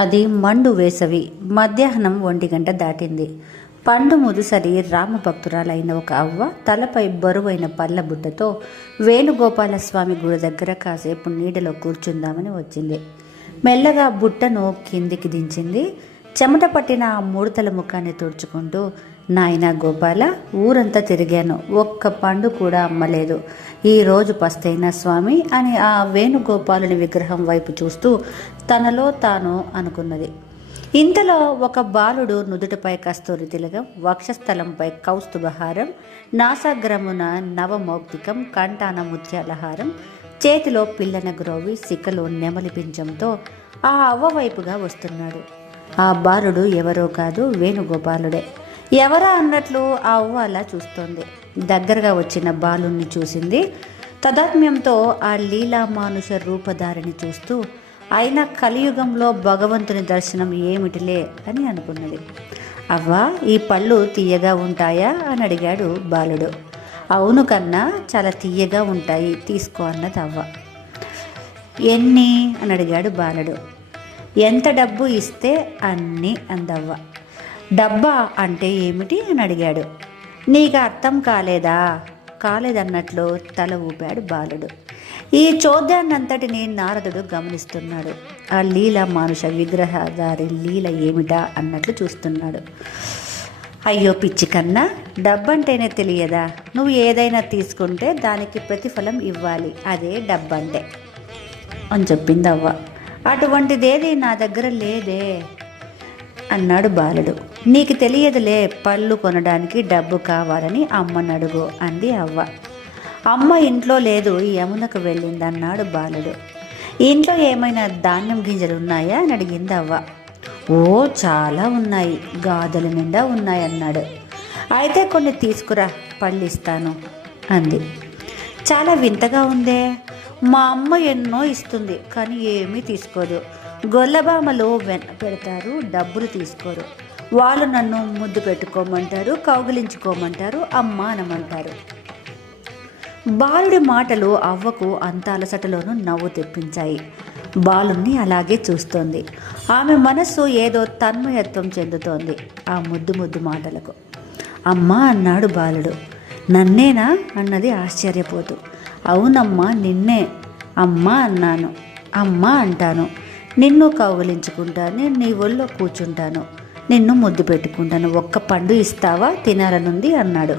అది మండు వేసవి. మధ్యాహ్నం 1 గంట దాటింది. పండు ముదుసరి రామభక్తురాలైన ఒక అవ్వ తలపై బరువైన పళ్ళ బుట్టతో వేణుగోపాలస్వామి గుడి దగ్గర కాసేపు నీడలో కూర్చుందామని వచ్చింది. మెల్లగా బుట్టను కిందికి దించింది. చెమట పట్టిన ఆ ముడతల ముఖాన్ని తుడుచుకుంటూ, నాయనా గోపాల, ఊరంతా తిరిగాను, ఒక్క పండు కూడా అమ్మలేదు. ఈరోజు పస్తైనా స్వామి అని ఆ వేణుగోపాలుని విగ్రహం వైపు చూస్తూ తనలో తాను అనుకున్నది. ఇంతలో ఒక బాలుడు నుదుటిపై కస్తూరి తిలకం, వక్షస్థలంపై కౌస్తుభహారం, నాసాగ్రమున నవమౌక్తికం, కంఠాన ముత్యాలహారం, చేతిలో పిల్లన గ్రోవి, సిక్కలో నెమలి పింఛంతో ఆ అవ్వ వైపుగా వస్తున్నాడు. ఆ బాలుడు ఎవరో కాదు, వేణుగోపాలుడే. ఎవరా అన్నట్లు ఆ అవ్వ అలా చూస్తోంది. దగ్గరగా వచ్చిన బాలుణ్ణి చూసింది. తదాత్మ్యంతో ఆ లీలామానుష రూపధారిని చూస్తూ, అయినా కలియుగంలో భగవంతుని దర్శనం ఏమిటిలే అని అనుకున్నది. అవ్వా, ఈ పళ్ళు తీయగా ఉంటాయా అని అడిగాడు బాలుడు. అవును కన్నా, చాలా తీయగా ఉంటాయి, తీసుకో అన్నది అవ్వ. ఎన్ని అని అడిగాడు బాలుడు. ఎంత డబ్బు ఇస్తే అన్ని అందవ్వ. డబ్బా అంటే ఏమిటి అని అడిగాడు. నీకు అర్థం కాలేదన్నట్లు తల ఊపాడు బాలుడు. ఈ చోద్యాన్నంతటిని నారదుడు గమనిస్తున్నాడు. ఆ లీల మానుష విగ్రహధారి లీల ఏమిటా అన్నట్లు చూస్తున్నాడు. అయ్యో పిచ్చి కన్నా, డబ్బంటేనే తెలియదా? నువ్వు ఏదైనా తీసుకుంటే దానికి ప్రతిఫలం ఇవ్వాలి, అదే డబ్బంటే అని చెప్పింది అవ్వ. అటువంటిదేది నా దగ్గర లేదే అన్నాడు బాలుడు. నీకు తెలియదులే, పళ్ళు కొనడానికి డబ్బు కావాలని అమ్మని అడుగు అంది అవ్వ. అమ్మ ఇంట్లో లేదు, యమునకు వెళ్ళింది అన్నాడు బాలుడు. ఇంట్లో ఏమైనా ధాన్యం గింజలు ఉన్నాయా అని అడిగింది అవ్వ. ఓ చాలా ఉన్నాయి, గాదెల నిండా ఉన్నాయి అన్నాడు. అయితే కొన్ని తీసుకురా, పళ్ళు ఇస్తాను అంది. చాలా వింతగా ఉందే, మా అమ్మ ఎన్నో ఇస్తుంది కానీ ఏమీ తీసుకోదు. గొల్లబామలు పెడతారు, డబ్బులు తీసుకోరు. వాళ్ళు నన్ను ముద్దు పెట్టుకోమంటారు, కౌగిలించుకోమంటారు, అమ్మ అనమంటారు. బాలుడి మాటలు అవ్వకు అంత అలసటలోనూ నవ్వు తెప్పించాయి. బాలుని అలాగే చూస్తోంది. ఆమె మనస్సు ఏదో తన్మయత్వం చెందుతోంది ఆ ముద్దు మాటలకు. అమ్మా అన్నాడు బాలుడు. నన్నేనా అన్నది ఆశ్చర్యపోతూ. అవునమ్మా, నిన్నే అమ్మా అన్నాను. అమ్మా అంటాను, నిన్ను కౌగిలించుకుంటాను, నీ ఒళ్ళో కూర్చుంటాను, నిన్ను ముద్దు పెట్టుకుంటాను. ఒక్క పండు ఇస్తావా, తినాలనుంది అన్నాడు.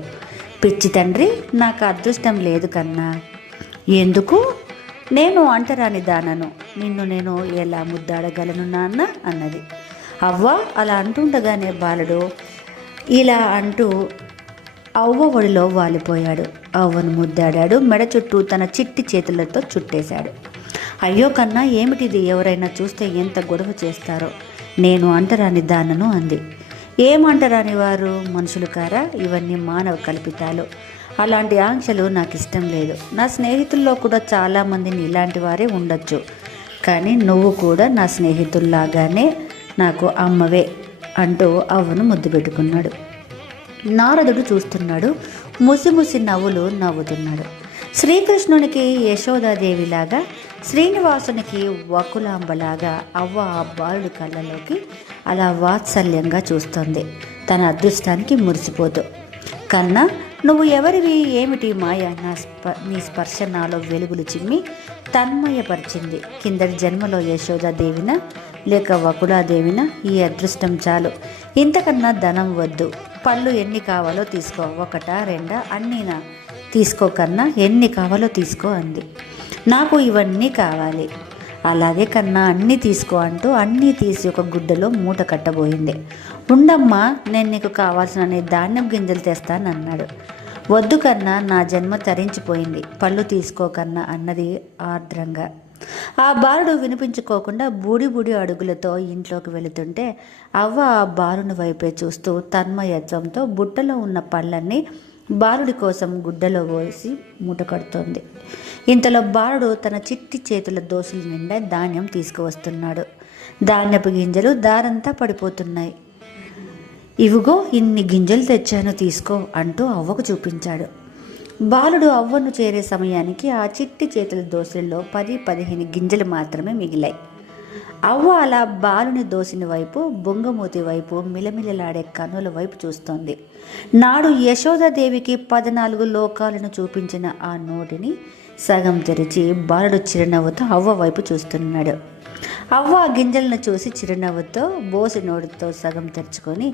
పిచ్చి తండ్రి, నాకు అదృష్టం లేదు కన్నా. ఎందుకు? నేను అంటరాని దానను, నిన్ను నేను ఎలా ముద్దాడగలను నాన్న అన్నది. అవ్వ అలా అంటుండగానే బాలుడు ఇలా అంటూ అవ్వ ఒడిలో వాలిపోయాడు. అవ్వను ముద్దాడాడు. మెడ చుట్టూ తన చిట్టి చేతులతో చుట్టేశాడు. అయ్యో కన్నా, ఏమిటిది? ఎవరైనా చూస్తే ఎంత గొడవ చేస్తారో. నేను అంటరాని దానను అంది. ఏమంటరాని వారు? మనుషులు కారా? ఇవన్నీ మానవ కల్పితాలు. అలాంటి ఆంక్షలు నాకు ఇష్టం లేదు. నా స్నేహితుల్లో కూడా చాలామందిని ఇలాంటి వారే ఉండొచ్చు, కానీ నువ్వు కూడా నా స్నేహితుల్లాగానే నాకు అమ్మవే అంటూ అవ్వను ముద్దు పెట్టుకున్నాడు. నారదుడు చూస్తున్నాడు. ముసిముసి నవ్వులు నవ్వుతున్నాడు. శ్రీకృష్ణునికి యశోదాదేవిలాగా, శ్రీనివాసునికి వకులాంబలాగా అవ్వ ఆ బాలుడి కళ్ళలోకి అలా వాత్సల్యంగా చూస్తోంది, తన అదృష్టానికి మురిసిపోతూ. కన్నా, నువ్వు ఎవరివి? ఏమిటి మాయ? నీ స్పర్శ నాలో వెలుగులు చిమ్మి తన్మయపరిచింది. కిందటి జన్మలో యశోదాదేవిన లేక వకులాదేవిన? ఈ అదృష్టం చాలు, ఇంతకన్నా ధనం వద్దు. పళ్ళు ఎన్ని కావాలో తీసుకో, ఒకటా రెండా అన్నీనా? తీసుకో కన్నా, ఎన్ని కావాలో తీసుకో అంది. నాకు ఇవన్నీ కావాలి. అలాగే కన్నా, అన్నీ తీసుకో అంటూ అన్నీ తీసి ఒక గుడ్డలో మూట కట్టబోయింది. ఉండమ్మా, నేను నీకు కావాల్సిన ధాన్యం గింజలు తెస్తానన్నాడు. వద్దు కన్నా, నా జన్మ తరించిపోయింది, పళ్ళు తీసుకోకన్నా అన్నది ఆర్ద్రంగా. ఆ బాలుడు వినిపించుకోకుండా బూడి అడుగులతో ఇంట్లోకి వెళుతుంటే అవ్వ ఆ బాలుని వైపే చూస్తూ తన్మయత్వంతో బుట్టలో ఉన్న పళ్ళన్నీ బాలుడి కోసం గుడ్డలో పోసి మూట కడుతోంది. ఇంతలో బాలుడు తన చిట్టి చేతుల దోసుల నిండా ధాన్యం తీసుకువస్తున్నాడు. ధాన్యపు గింజలు దారంతా పడిపోతున్నాయి. ఇవిగో ఇన్ని గింజలు తెచ్చాను, తీసుకో అంటూ అవ్వకు చూపించాడు. బాలుడు అవ్వను చేరే సమయానికి ఆ చిట్టి చేతుల దోసెల్లో 10-15 గింజలు మాత్రమే మిగిలాయి. అవ్వ అలా బాలుని దోసిన వైపు, బొంగమూతి వైపు, మిలమిలలాడే కన్నుల వైపు చూస్తోంది. నాడు యశోదాదేవికి 14 లోకాలను చూపించిన ఆ నోటిని సగం తెరిచి బాలుడు చిరునవ్వుతో అవ్వ వైపు చూస్తున్నాడు. అవ్వ గింజలను చూసి చిరునవ్వుతో బోసి నోటితో సగం తెరుచుకొని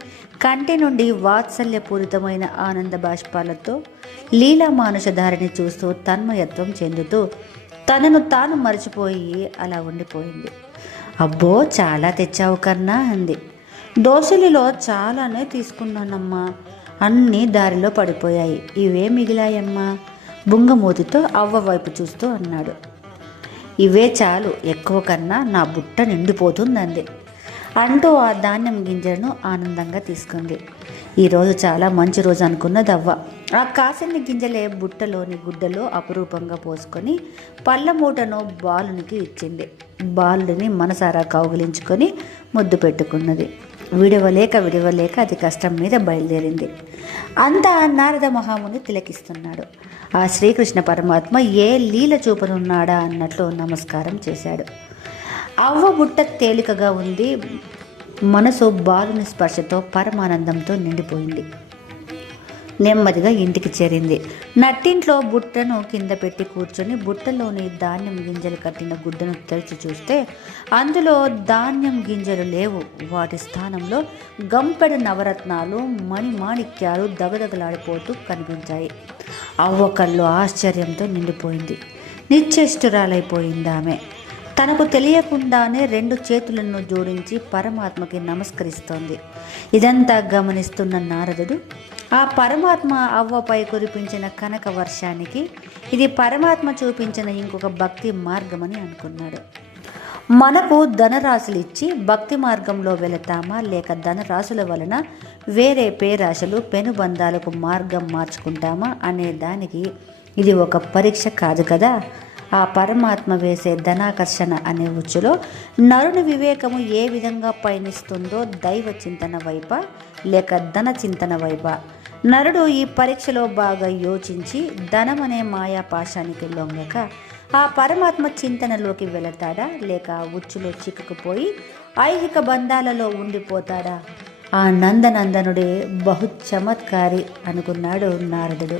కంటి నుండి వాత్సల్యపూరితమైన ఆనంద బాష్పాలతో లీలా మానుషధారిని చూస్తూ తన్మయత్వం చెందుతూ తనను తాను మర్చిపోయి అలా ఉండిపోయింది. అబ్బో, చాలా తెచ్చావు కన్నా అంది. దోశలిలో చాలానే తీసుకున్నానమ్మా, అన్నీ దారిలో పడిపోయాయి, ఇవే మిగిలాయమ్మా బుంగమూతితో అవ్వ వైపు చూస్తూ అన్నాడు. ఇవే చాలు, ఎక్కువ కన్నా నా బుట్ట నిండిపోతుందంది అంటూ ఆ ధాన్యం గింజలను ఆనందంగా తీసుకుంది. ఈరోజు చాలా మంచి రోజు అనుకున్నది అవ్వ. ఆ కాసిన్ని గింజలే బుట్టలోని గుడ్డలో అపురూపంగా పోసుకొని పళ్ళ మూటను బాలునికి ఇచ్చింది. బాలుడిని మనసారా కౌగిలించుకొని ముద్దు పెట్టుకున్నది. విడవలేక అతి కష్టం మీద బయలుదేరింది. అంతా నారద మహాముని తిలకిస్తున్నాడు. ఆ శ్రీకృష్ణ పరమాత్మ ఏ లీల చూపనున్నాడా అన్నట్లు నమస్కారం చేశాడు. అవ్వ బుట్ట తేలికగా ఉంది. మనసు బాలుని స్పర్శతో పరమానందంతో నిండిపోయింది. నెమ్మదిగా ఇంటికి చేరింది. నట్టింట్లో బుట్టను కింద పెట్టి కూర్చొని బుట్టలోని ధాన్యం గింజలు కట్టిన గుడ్డను తెరిచి చూస్తే అందులో ధాన్యం గింజలు లేవు. వాటి స్థానంలో గంపెడు నవరత్నాలు, మణిమాణిక్యాలు దగదగలాడిపోతూ కనిపించాయి. అవ్వ కళ్ళు ఆశ్చర్యంతో నిండిపోయింది. నిశ్చేష్టురాలైపోయింది ఆమె. తనకు తెలియకుండానే 2 చేతులను జోడించి పరమాత్మకి నమస్కరిస్తోంది. ఇదంతా గమనిస్తున్న నారదుడు ఆ పరమాత్మ అవ్వపై కురిపించిన కనక వర్షానికి ఇది పరమాత్మ చూపించిన ఇంకొక భక్తి మార్గమని అనుకున్నాడు. మనకు ధనరాశులు ఇచ్చి భక్తి మార్గంలో వెళతామా, లేక ధనరాశుల వలన వేరే పేరాశలు పెనుబంధాలకు మార్గం మార్చుకుంటామా అనే దానికి ఇది ఒక పరీక్ష కాదు కదా. ఆ పరమాత్మ వేసే ధనాకర్షణ అనే ఉచ్చులో నరుని వివేకము ఏ విధంగా పయనిస్తుందో దైవ చింతన వైపా లేక ధన చింతన వైపా. నరుడు ఈ పరీక్షలో బాగా యోచించి ధనమనే మాయా పాశానికి లొంగక ఆ పరమాత్మ చింతనలోకి వెళతాడా, లేక ఆ ఉచ్చులో చిక్కుకుపోయి ఐహిక బంధాలలో ఉండిపోతాడా? ఆ నందనందనుడే బహు చమత్కారి అనుకున్నాడు నారదుడు.